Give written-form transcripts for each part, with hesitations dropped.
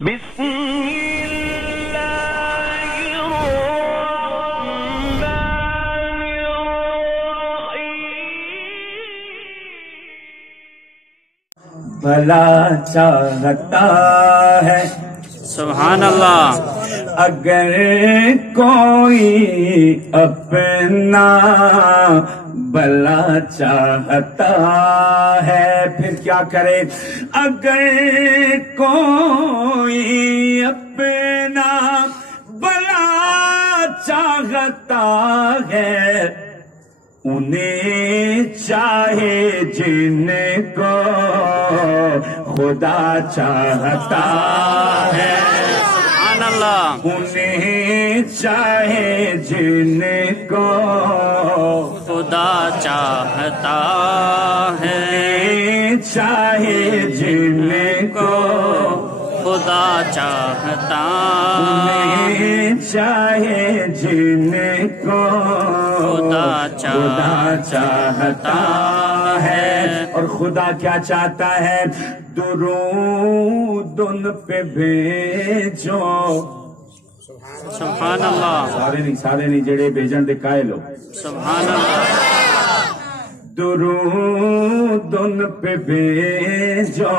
بسم اللہ الرحمن الرحیم بھلا چاہتا ہے سبحان اللہ. اگر کوئی اپنا بھلا چاہتا ہے پھر کیا کرے؟ اگر کوئی اپنا بھلا چاہتا ہے انہیں چاہے جن کو خدا چاہتا ہے. سبحان اللہ. انہیں چاہے جن کو خدا چاہتا ہے. چاہے جن کو خدا چاہتا ہے. چاہے جن کو خدا چاہتا ہے. اور خدا کیا چاہتا ہے؟ درود ان پہ بھیجو. سبحان اللہ. سارے نہیں جڑے بھیجن دے قائل ہو. سبحان اللہ. درود ان پہ بھیجو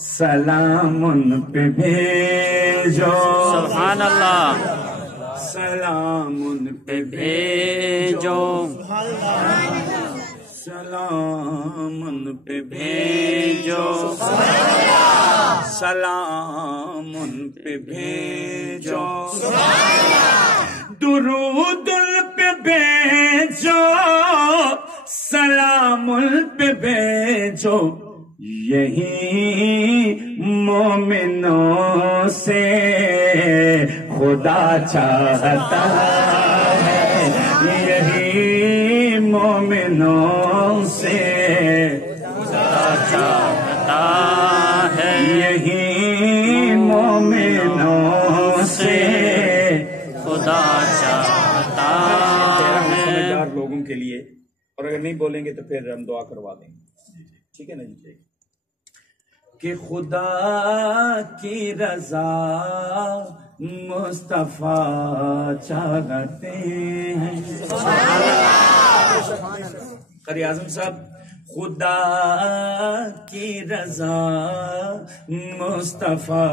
سلام ان پہ بھیجو. سبحان اللہ. سلام ان پہ بھیجو سلام ان پہ بھیجو. سلام ان پہ بھیجو. درود ان پہ بھیجو سلام ان پہ بھیجو. یہی مومنوں سے خدا چاہتا ہے. یہی مومنوں سے خدا چاہتا ہے. یہی مومنوں سے خدا چاہتا ہے. سمجھدار لوگوں کے لیے. اور اگر نہیں بولیں گے تو پھر ہم دعا کروا دیں گے. ٹھیک ہے نا جی؟ کہ خدا کی رضا مصطفیٰ چاہتے ہیں. قاری اعظم صاحب خدا کی رضا مصطفیٰ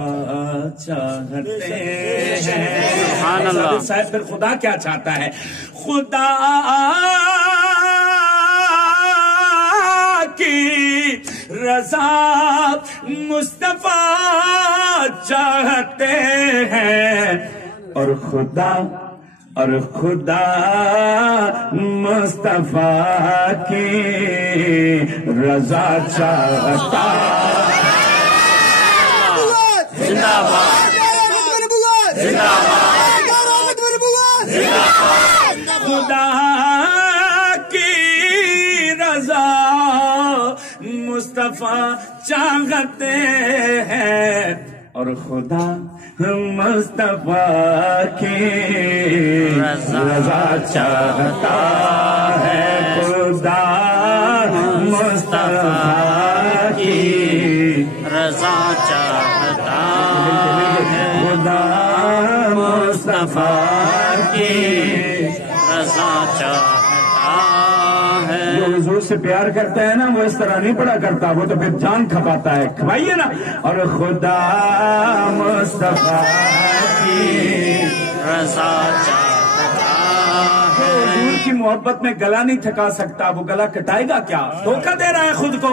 چاہتے ہیں. سبحان اللہ. صاحب پھر خدا کیا چاہتا ہے؟ خدا کی رضا مصطفیٰ چاہتے ہیں. اور خدا مصطفیٰ کی رضا چاہتا ہے. زندہ باد. زندہ باد. خدا کی رضا مصطفیٰ چاہتے ہیں. اور خدا مصطفیٰ کی رضا چاہتا ہے. خدا مصطفیٰ کی رضا چاہتا ہے. خدا مصطفیٰ کی رضا چاہتا ہے. جو حضور سے پیار کرتا ہے نا وہ اس طرح نہیں پڑا کرتا, وہ تو پھر جان کھپاتا ہے. کھوائیے نا. اور خدا مصطفیٰ کی رضا چاہتا ہے. حضور کی محبت میں گلا نہیں تھکا سکتا, وہ گلا کٹائے گا کیا؟ دھوکہ دے رہا ہے خود کو.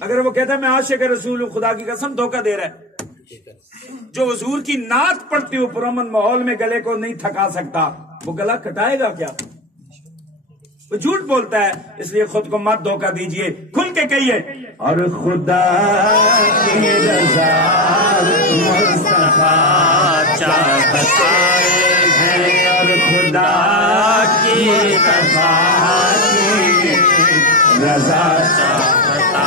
اگر وہ کہتا ہے میں عاشق رسول ہوں, خدا کی قسم دھوکہ دے رہا ہے. جو حضور کی نعت پڑھتی ہو پرامن ماحول میں گلے کو نہیں تھکا سکتا, وہ گلا کٹائے گا کیا؟ وہ جھوٹ بولتا ہے. اس لیے خود کو مت دھوکہ دیجئے, کھل کے کہیے. اور خدا کی رضا مصطفیٰ چاہتا ہے. اور خدا کی رضا چاہتا